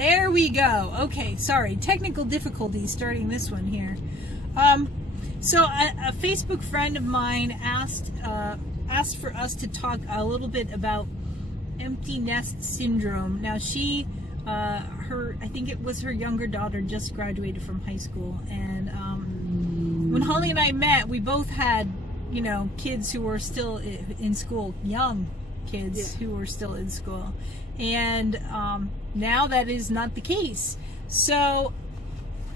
There we go. Okay, sorry. Technical difficulties starting this one here. So a Facebook friend of mine asked for us to talk a little bit about empty nest syndrome. Now she, I think it was her younger daughter just graduated from high school, and when Holly and I met, we both had, kids who were still in school, young kids who were still in school, and now that is not the case. So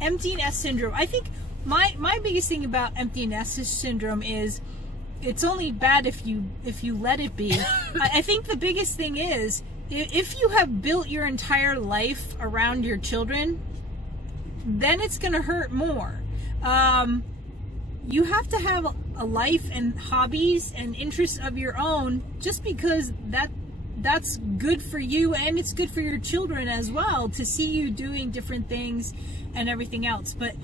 empty nest syndrome, I think my biggest thing about empty nest syndrome is it's only bad if you let it be. I think the biggest thing is if you have built your entire life around your children, then it's going to hurt more. You have to have a life and hobbies and interests of your own, just because that's good for you and it's good for your children as well, to see you doing different things and everything else. But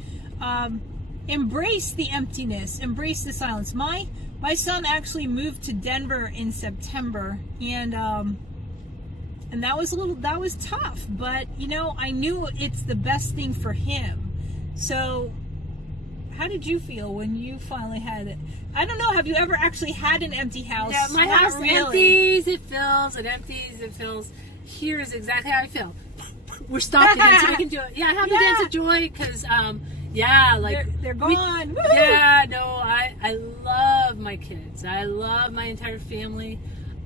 embrace the emptiness, embrace the silence. My son actually moved to Denver in September, and that was tough, but I knew it's the best thing for him. So how did you feel when you finally had it? I don't know, have you ever actually had an empty house? Yeah, my house empties, it fills, it empties, it fills. Here is exactly how I feel. We're stopped again, so we can do it. Yeah, I have the dance of joy, because they're gone. I love my kids. I love my entire family.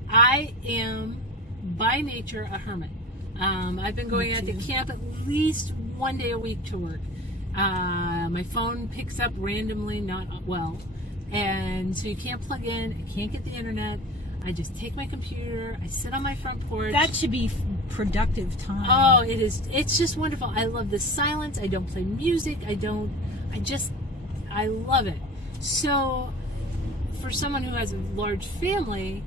I am by nature a hermit. I've been going out to camp at least one day a week to work. My phone picks up randomly, not well, and so you can't plug in. I can't get the internet. I just take my computer, I sit on my front porch. That should be productive time. Oh, it is. It's just wonderful. I love the silence. I don't play music. I love it. So for someone who has a large family,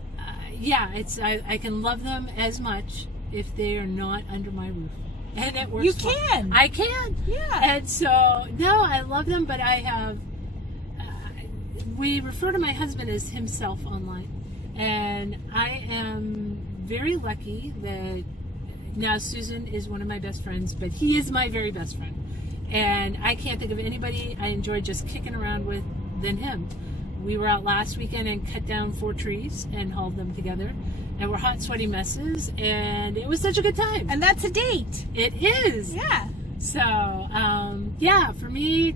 I can love them as much if they are not under my roof. And it works. You can. I can. Yeah. And so, no, I love them, but I have, we refer to my husband as himself online. And I am very lucky that now Susan is one of my best friends, but he is my very best friend. And I can't think of anybody I enjoy just kicking around with than him. We were out last weekend and cut down 4 trees and hauled them together. And we're hot, sweaty messes, and it was such a good time. And that's a date. It is. Yeah. So, for me,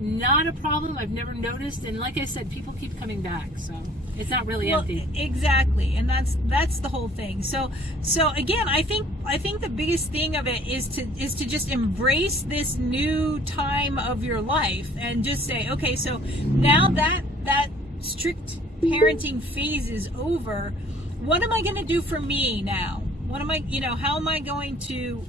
not a problem. I've never noticed, and like I said, people keep coming back, so it's not really empty. Exactly, and that's the whole thing. So again, I think the biggest thing of it is to just embrace this new time of your life and just say, okay, so now that strict parenting phase is over. What am I going to do for me now? What am I, how am I going to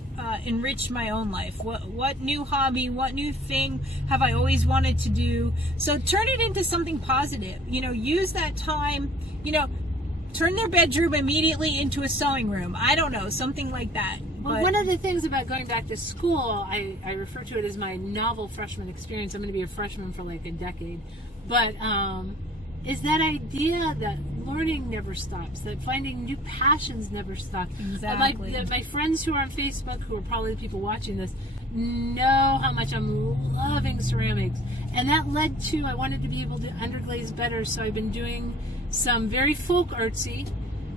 enrich my own life? What new hobby, what new thing have I always wanted to do? So turn it into something positive. Use that time, turn their bedroom immediately into a sewing room. I don't know, something like that. Well, one of the things about going back to school, I refer to it as my novel freshman experience. I'm going to be a freshman for like a decade. But is that idea that learning never stops, that finding new passions never stop. Exactly. My friends who are on Facebook, who are probably the people watching this, know how much I'm loving ceramics. And that led to, I wanted to be able to underglaze better, so I've been doing some very folk artsy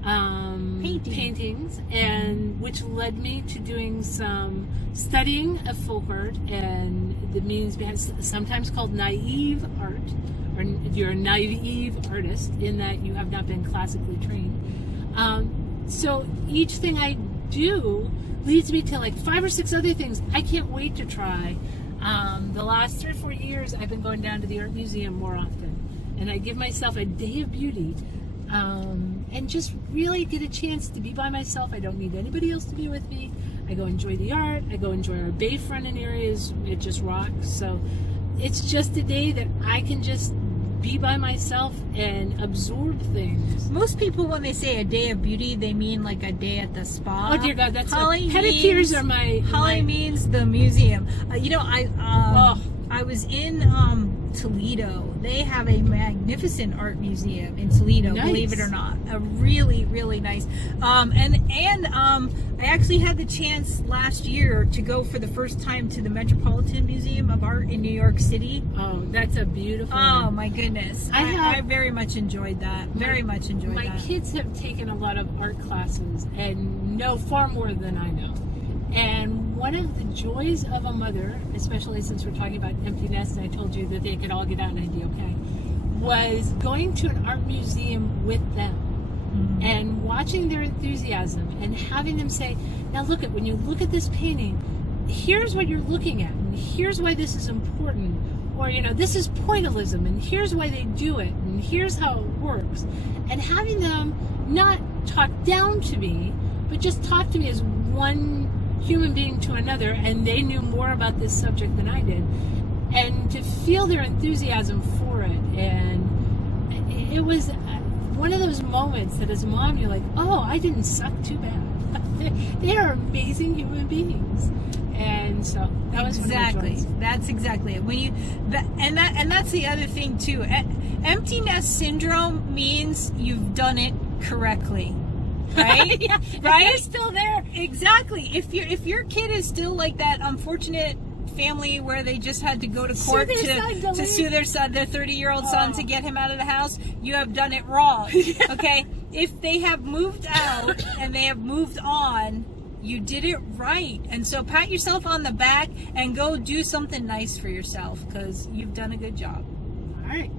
paintings, and which led me to doing some studying of folk art and the meanings behind, sometimes called naive art, or you're a naive artist in that you have not been classically trained. So each thing I do leads me to like 5 or 6 other things I can't wait to try. The last 3 or 4 years I've been going down to the art museum more often, and I give myself a day of beauty, and just really get a chance to be by myself. I don't need anybody else to be with me. I go enjoy the art. I go enjoy our bayfront in areas. It just rocks. So it's just a day that I can just be by myself and absorb things. Most people, when they say a day of beauty, they mean like a day at the spa. Oh dear God, that's Holly pedicures means, are my. Holly means the museum. I was in Toledo. They have a magnificent art museum in Toledo, Nice. believe it or not. A really, really nice. I actually had the chance last year to go for the first time to the Metropolitan Museum of Art in New York City. Oh, that's a beautiful Oh one. my goodness. I very much enjoyed that. Very much enjoyed My that. kids have taken a lot of art classes and know far more than I know. And one of the joys of a mother, especially since we're talking about empty nest, and I told you that they could all get out and I'd be okay, was going to an art museum with them and watching their enthusiasm and having them say, now look at, when you look at this painting, here's what you're looking at, and here's why this is important, or this is pointillism, and here's why they do it, and here's how it works, and having them not talk down to me, but just talk to me as one human being to another, and they knew more about this subject than I did, and to feel their enthusiasm for it. And it was one of those moments that as a mom you're like, oh, I didn't suck too bad. They are amazing human beings. And so that was exactly. That's exactly it. When you and that's the other thing too. Empty nest syndrome means you've done it correctly. Right? Yeah, right? They're still there. Exactly. If your kid is still like that unfortunate family where they just had to go to court to sue their son, their 30-year-old son, to get him out of the house, you have done it wrong. Okay? If they have moved out and they have moved on, you did it right. And so pat yourself on the back and go do something nice for yourself because you've done a good job. All right.